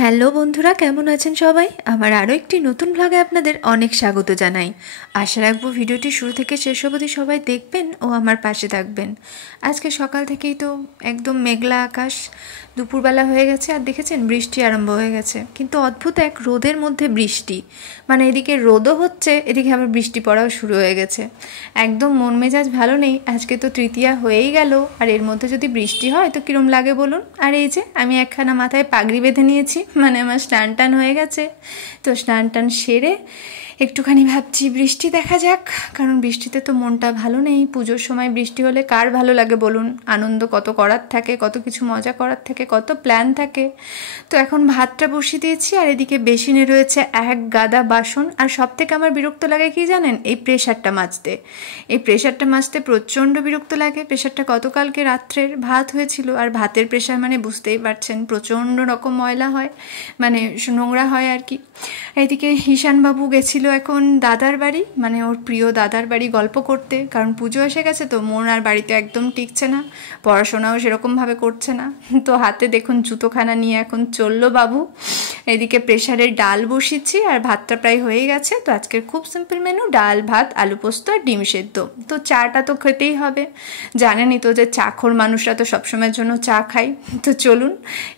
Hello বন্ধুরা, কেমন আছেন সবাই? আমার আরও একটি নতুন ব্লগে আপনাদের অনেক স্বাগত জানাই। আশা রাখবো ভিডিওটি শুরু থেকে শেষ অবধি সবাই দেখবেন ও আমার পাশে থাকবেন। আজকে সকাল থেকেই তো একদম মেঘলা আকাশ, দুপুরবেলা হয়ে গেছে আর দেখেছেন বৃষ্টি আরম্ভ হয়ে গেছে। কিন্তু অদ্ভুত এক রোদের মধ্যে বৃষ্টি, মানে এদিকে রোদও হচ্ছে, এদিকে আবার বৃষ্টি পড়াও শুরু হয়ে গেছে। একদম মন মেজাজ ভালো নেই। আজকে তো তৃতীয়া হয়েই গেল, আর এর মধ্যে যদি বৃষ্টি হয় তো কীরম লাগে বলুন। আর এই যে আমি একখানা মাথায় পাগড়ি বেঁধে নিয়েছি, মানে আমার স্নান টান হয়ে গেছে। তো স্নান টান সেরে একটুখানি ভাবছি বৃষ্টি দেখা যাক, কারণ বৃষ্টিতে তো মনটা ভালো নেই। পুজোর সময় বৃষ্টি হলে কার ভালো লাগে বলুন? আনন্দ কত করার থাকে, কত কিছু মজা করার থাকে, কত প্ল্যান থাকে। তো এখন ভাতটা বসিয়ে দিয়েছি, আর এদিকে বেসিনে রয়েছে এক গাদা বাসন। আর সব থেকে আমার বিরক্ত লাগে কি জানেন? এই প্রেশারটা মাজতে। এই প্রেশারটা মাজতে প্রচণ্ড বিরক্ত লাগে। প্রেশারটা গতকালকে রাত্রের ভাত হয়েছিল, আর ভাতের প্রেশার মানে বুঝতেই পারছেন প্রচণ্ড রকম ময়লা হয়, মানে নোংরা হয় আর কি। এদিকে ঈশানবাবু গেছিলো এখন দাদার বাড়ি, মানে ওর প্রিয় দাদার বাড়ি গল্প করতে, কারণ পুজো এসে গেছে তো মন আর বাড়িতে একদম টিকছে না, পড়াশোনাও সেরকমভাবে করছে না। তো হাতে দেখুন জুতোখানা নিয়ে এখন চললো বাবু। এদিকে প্রেশারের ডাল বসিয়েছি, আর ভাতটা প্রায় হয়ে গেছে। তো আজকের খুব সিম্পল মেনু, ডাল ভাত আলু পোস্ত আর ডিম সেদ্ধ। তো চাটা তো খেতেই হবে, জানেনই তো যে চাখোর মানুষরা তো সবসময়ের জন্য চা খাই। তো চলুন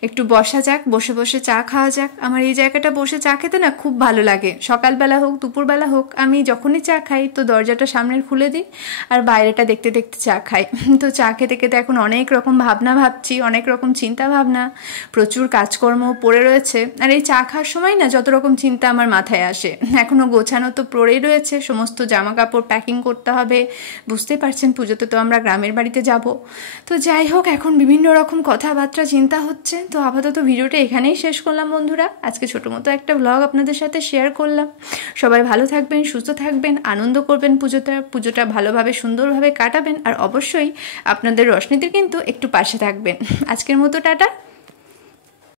একটু বসা যাক, বসে বসে চা খাওয়া যাক। আমার এই জায়গাটা বসে চা খেতে না খুব ভালো লাগে। সকালবেলা হোক দুপুরবেলা হোক, আমি যখনই চা খাই তো দরজাটা সামনের খুলে দিই আর বাইরেটা দেখতে দেখতে চা খাই। তো চা খেতে খেতে এখন অনেক রকম ভাবনা ভাবছি, অনেক রকম চিন্তা ভাবনা, প্রচুর কাজকর্ম পড়ে রয়েছে। আর এই চা খাওয়ার সময় না যত রকম চিন্তা আমার মাথায় আসে। এখনও গোছানো তো পড়েই রয়েছে, সমস্ত জামা কাপড় প্যাকিং করতে হবে। বুঝতেই পারছেন পুজোতে তো আমরা গ্রামের বাড়িতে যাব। তো যাই হোক, এখন বিভিন্ন রকম কথাবার্তা চিন্তা হচ্ছে। তো আপাতত ভিডিওটা এখানেই শেষ করলাম বন্ধুরা। আজকে ছোটো মতো একটা ব্লগ আপনাদের সাথে শেয়ার করলাম। সবাই ভালো থাকবেন, সুস্থ থাকবেন, আনন্দ করবেন, পুজোটা ভালোভাবে সুন্দরভাবে কাটাবেন, আর অবশ্যই আপনাদের রশনিদের কিন্তু একটু পাশে থাকবেন। আজকের মতো টাটা।